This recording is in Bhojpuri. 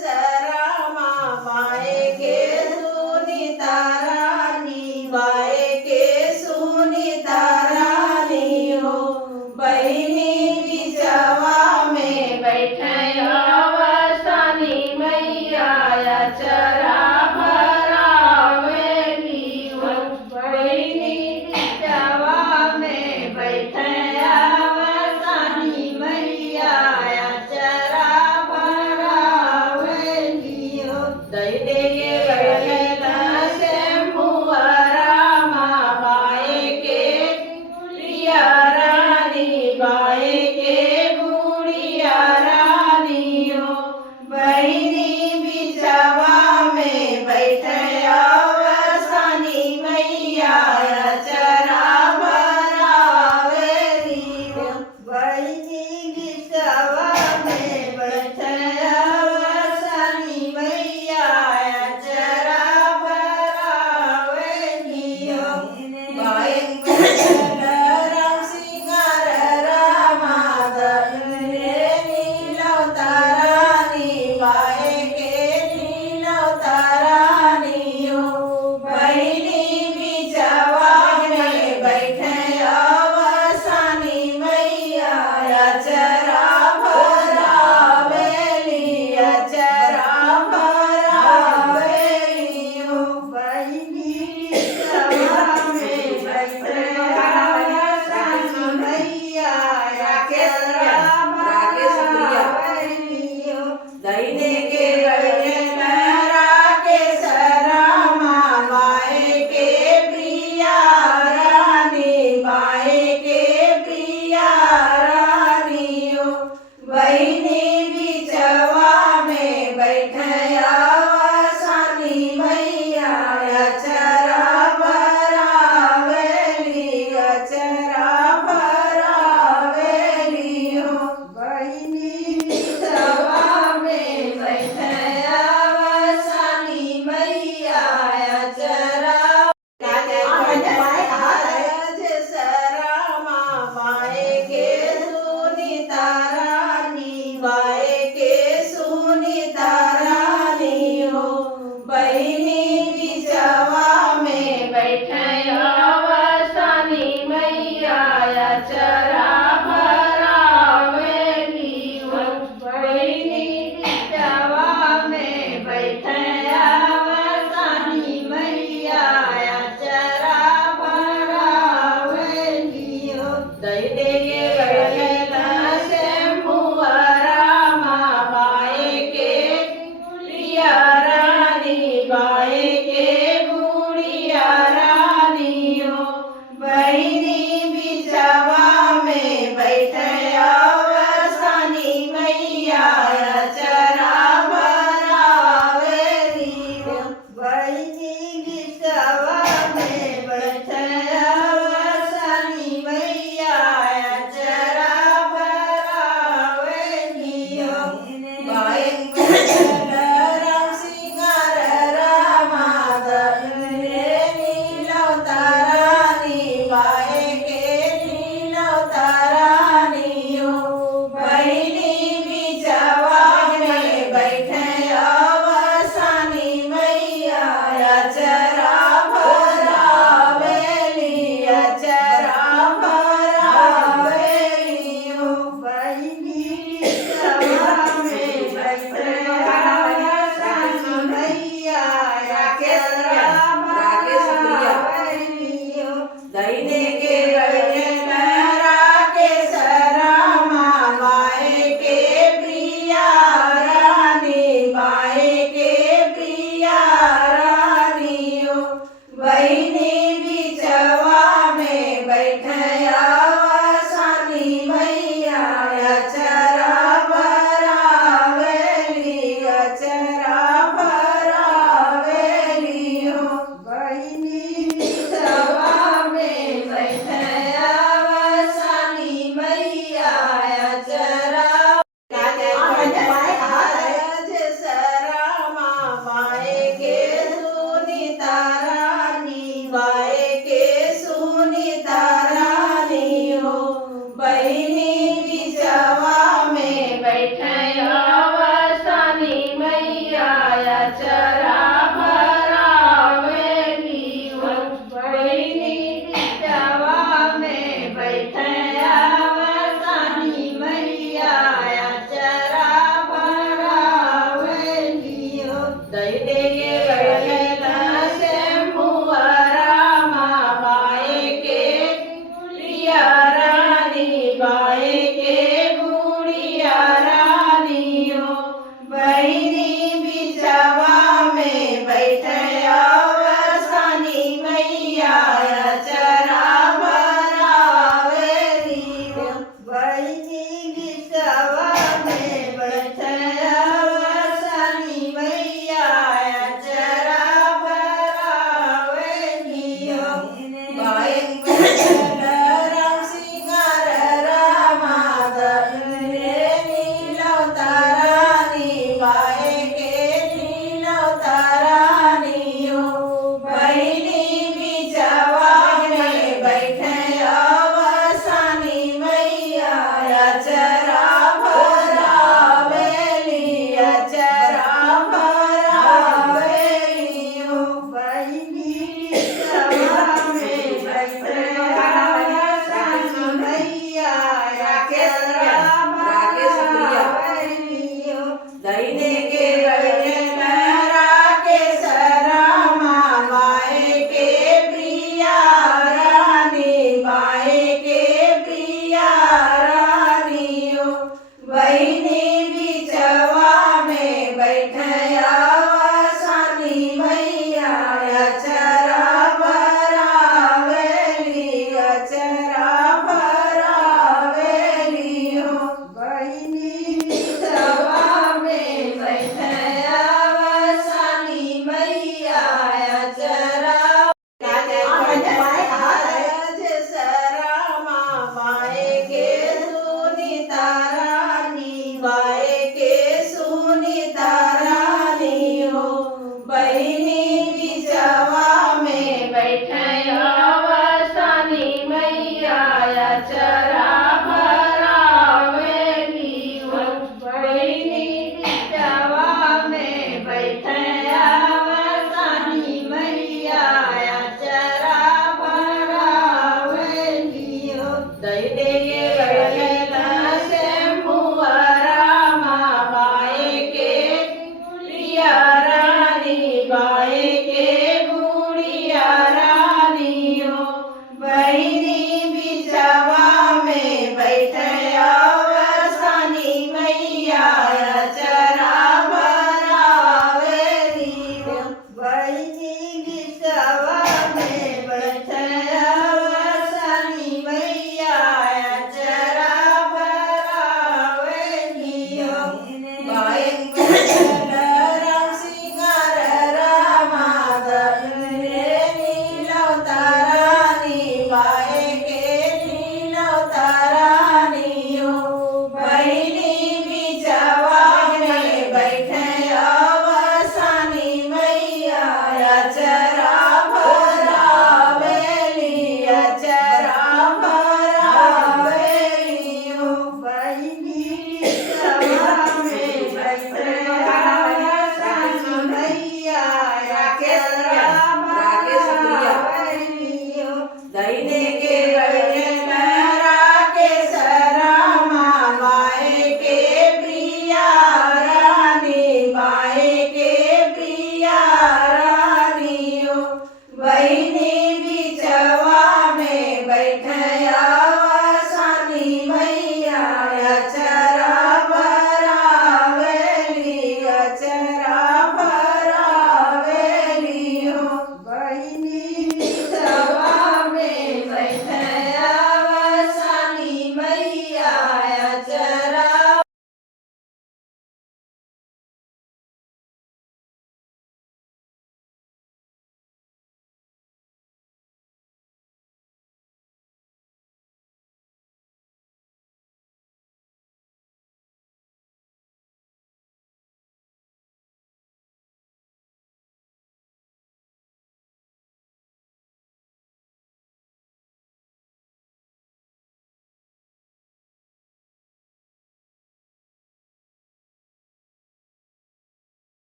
सरामा बाए के सुनीता रानी बाए के सुनीता रानी हो बहिनी बिचवा में बैठया वसानी मैया चरा भरावेली हो बहिनी बिचवा में बैठया वसानी मैया चरा भरावेली हो दई दे गयला से मुहरा माँ बाए के बुढ़िया रानी बाए के बुढ़िया रानी हो बहिनी बिचवा में बैठया वसानी मैया चरा भरावेली हो बहिनी बिचवा में बैठया वसानी मैया चरा भरावेली हो बाए राम सिंगार रामा नीलवतारानी बाए के नीलवतारानी हो बहिनी बिचवा में बैठया वसानी मैया चरा भरावेली चरा भरावेली हो बहिनी बिचवा में बैठया वसानी मैया चरा भरावेली हो दई दे के के सरामा बाए के प्रिया रानी बाए के प्रिया रानी हो बहिनी बिचवा में बैठया वसानी मैया चरा भरावेली चरा भरावेली हो बहिनी बिचवा में बैठया वसानी मैया चरा सरामा बाए के सुनीता रानी बाए के सुनीता रानी हो बहिनी बिचवा में बैठया वसानी मैया चरा भरावेली बहिणी